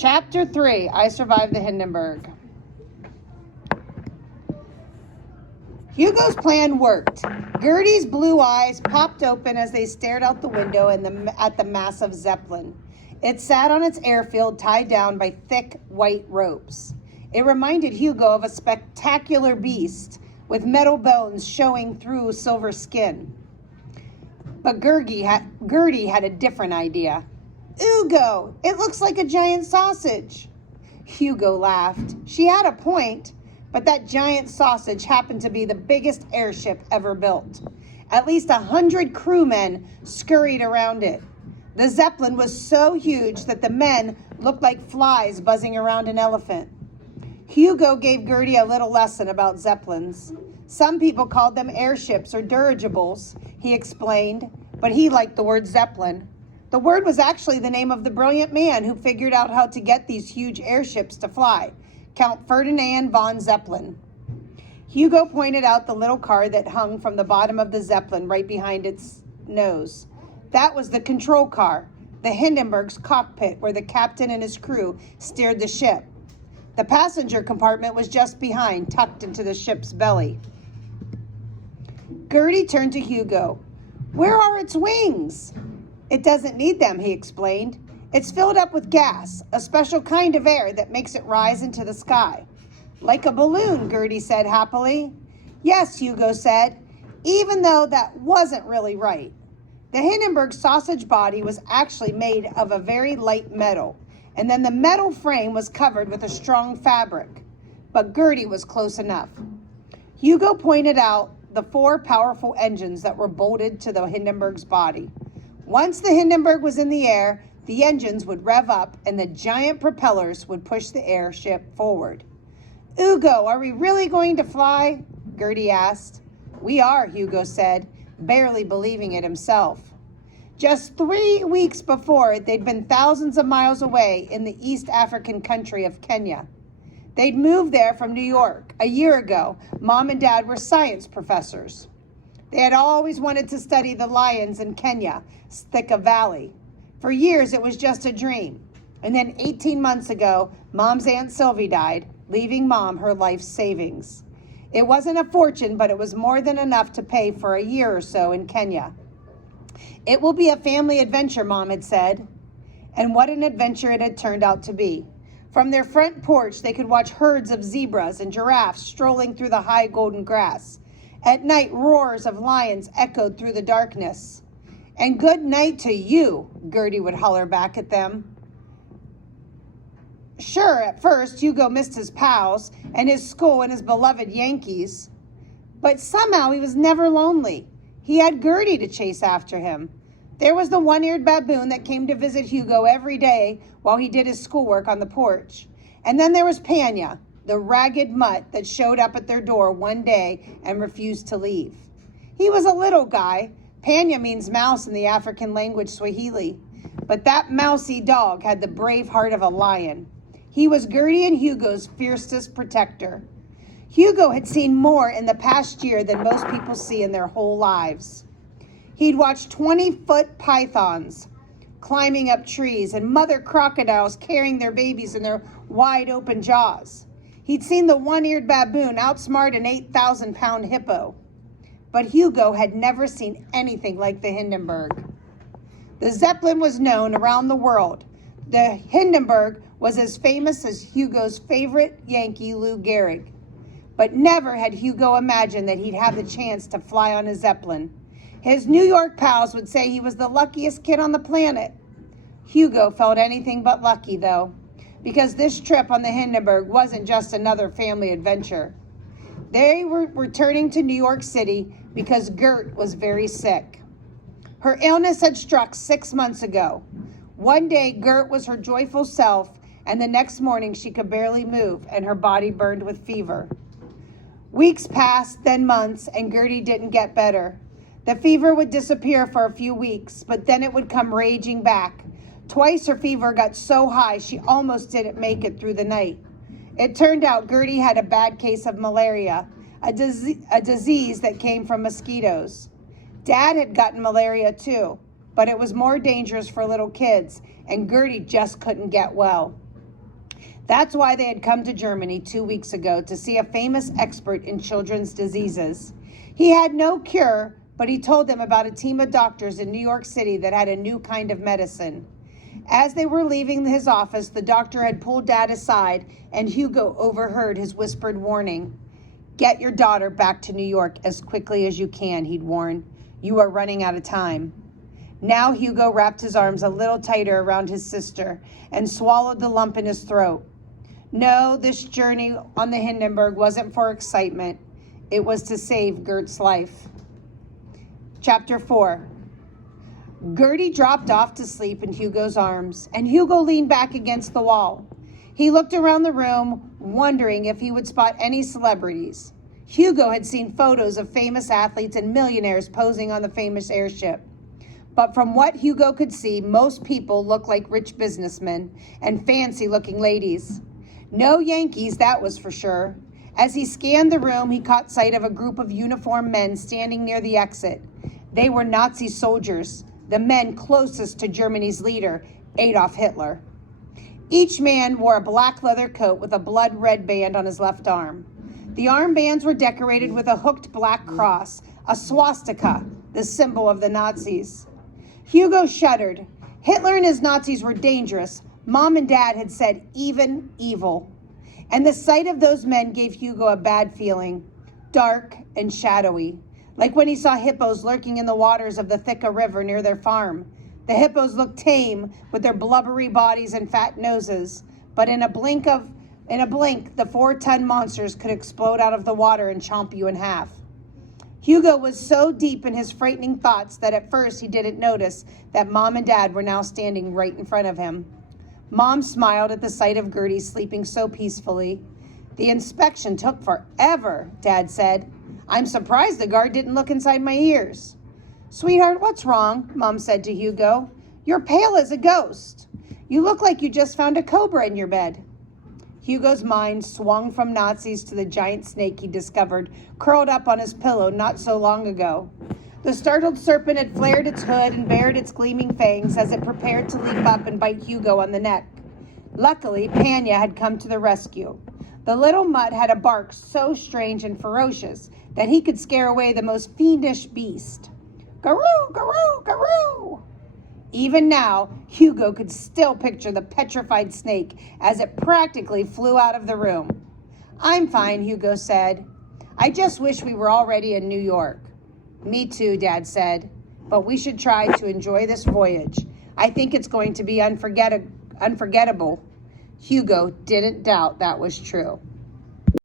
Chapter 3, I Survived the Hindenburg. Hugo's plan worked. Gertie's blue eyes popped open as they stared out the window at the massive Zeppelin. It sat on its airfield tied down by thick white ropes. It reminded Hugo of a spectacular beast with metal bones showing through silver skin. But Gertie had a different idea. Hugo, it looks like a giant sausage. Hugo laughed. She had a point, but that giant sausage happened to be the biggest airship ever built. At least 100 crewmen scurried around it. The Zeppelin was so huge that the men looked like flies buzzing around an elephant. Hugo gave Gertie a little lesson about Zeppelins. Some people called them airships or dirigibles, he explained, but he liked the word Zeppelin. The word was actually the name of the brilliant man who figured out how to get these huge airships to fly, Count Ferdinand von Zeppelin. Hugo pointed out the little car that hung from the bottom of the Zeppelin right behind its nose. That was the control car, the Hindenburg's cockpit where the captain and his crew steered the ship. The passenger compartment was just behind, tucked into the ship's belly. Gertie turned to Hugo. Where are its wings? It doesn't need them, he explained. It's filled up with gas, a special kind of air that makes it rise into the sky. Like a balloon, Gertie said happily. Yes, Hugo said, even though that wasn't really right. The Hindenburg sausage body was actually made of a very light metal, and then the metal frame was covered with a strong fabric. But Gertie was close enough. Hugo pointed out the 4 powerful engines that were bolted to the Hindenburg's body. Once the Hindenburg was in the air, the engines would rev up and the giant propellers would push the airship forward. Hugo, are we really going to fly? Gertie asked. We are, Hugo said, barely believing it himself. Just 3 weeks before, they'd been thousands of miles away in the East African country of Kenya. They'd moved there from New York. A year ago, Mom and Dad were science professors. They had always wanted to study the lions in Kenya, Thika Valley. For years, it was just a dream. And then 18 months ago, Mom's Aunt Sylvie died, leaving Mom her life savings. It wasn't a fortune, but it was more than enough to pay for a year or so in Kenya. It will be a family adventure, Mom had said. And what an adventure it had turned out to be. From their front porch, they could watch herds of zebras and giraffes strolling through the high golden grass. At night, roars of lions echoed through the darkness. And good night to you, Gertie would holler back at them. Sure, at first, Hugo missed his pals and his school and his beloved Yankees. But somehow he was never lonely. He had Gertie to chase after him. There was the one-eared baboon that came to visit Hugo every day while he did his schoolwork on the porch. And then there was Panya, the ragged mutt that showed up at their door one day and refused to leave. He was a little guy. Panya means mouse in the African language Swahili. But that mousy dog had the brave heart of a lion. He was Gertie and Hugo's fiercest protector. Hugo had seen more in the past year than most people see in their whole lives. He'd watched 20-foot pythons climbing up trees and mother crocodiles carrying their babies in their wide-open jaws. He'd seen the one-eared baboon outsmart an 8,000-pound hippo. But Hugo had never seen anything like the Hindenburg. The Zeppelin was known around the world. The Hindenburg was as famous as Hugo's favorite Yankee, Lou Gehrig. But never had Hugo imagined that he'd have the chance to fly on a Zeppelin. His New York pals would say he was the luckiest kid on the planet. Hugo felt anything but lucky, though, because this trip on the Hindenburg wasn't just another family adventure. They were returning to New York City because Gert was very sick. Her illness had struck 6 months ago. One day, Gert was her joyful self, and the next morning she could barely move, and her body burned with fever. Weeks passed, then months, and Gertie didn't get better. The fever would disappear for a few weeks, but then it would come raging back. Twice her fever got so high she almost didn't make it through the night. It turned out Gertie had a bad case of malaria, a disease that came from mosquitoes. Dad had gotten malaria too, but it was more dangerous for little kids, and Gertie just couldn't get well. That's why they had come to Germany 2 weeks ago, to see a famous expert in children's diseases. He had no cure, but he told them about a team of doctors in New York City that had a new kind of medicine. As they were leaving his office, the doctor had pulled Dad aside, and Hugo overheard his whispered warning. "Get your daughter back to New York as quickly as you can," he'd warned. "You are running out of time." Now Hugo wrapped his arms a little tighter around his sister and swallowed the lump in his throat. No, this journey on the Hindenburg wasn't for excitement. It was to save Gert's life. Chapter 4. Gertie dropped off to sleep in Hugo's arms, and Hugo leaned back against the wall. He looked around the room, wondering if he would spot any celebrities. Hugo had seen photos of famous athletes and millionaires posing on the famous airship. But from what Hugo could see, most people looked like rich businessmen and fancy-looking ladies. No Yankees, that was for sure. As he scanned the room, he caught sight of a group of uniformed men standing near the exit. They were Nazi soldiers, the men closest to Germany's leader, Adolf Hitler. Each man wore a black leather coat with a blood-red band on his left arm. The armbands were decorated with a hooked black cross, a swastika, the symbol of the Nazis. Hugo shuddered. Hitler and his Nazis were dangerous. Mom and Dad had said even evil. And the sight of those men gave Hugo a bad feeling, dark and shadowy, like when he saw hippos lurking in the waters of the Thika River near their farm. The hippos looked tame with their blubbery bodies and fat noses, but in a blink, the 4-ton monsters could explode out of the water and chomp you in half. Hugo was so deep in his frightening thoughts that at first he didn't notice that Mom and Dad were now standing right in front of him. Mom smiled at the sight of Gertie sleeping so peacefully. "The inspection took forever," Dad said. "I'm surprised the guard didn't look inside my ears." "Sweetheart, what's wrong?" Mom said to Hugo. "You're pale as a ghost. You look like you just found a cobra in your bed." Hugo's mind swung from Nazis to the giant snake he discovered curled up on his pillow not so long ago. The startled serpent had flared its hood and bared its gleaming fangs as it prepared to leap up and bite Hugo on the neck. Luckily, Panya had come to the rescue. The little mutt had a bark so strange and ferocious that he could scare away the most fiendish beast. Garoo, garoo, garoo! Even now, Hugo could still picture the petrified snake as it practically flew out of the room. "I'm fine," Hugo said. "I just wish we were already in New York." "Me too," Dad said. "But we should try to enjoy this voyage. I think it's going to be unforgettable." Hugo didn't doubt that was true.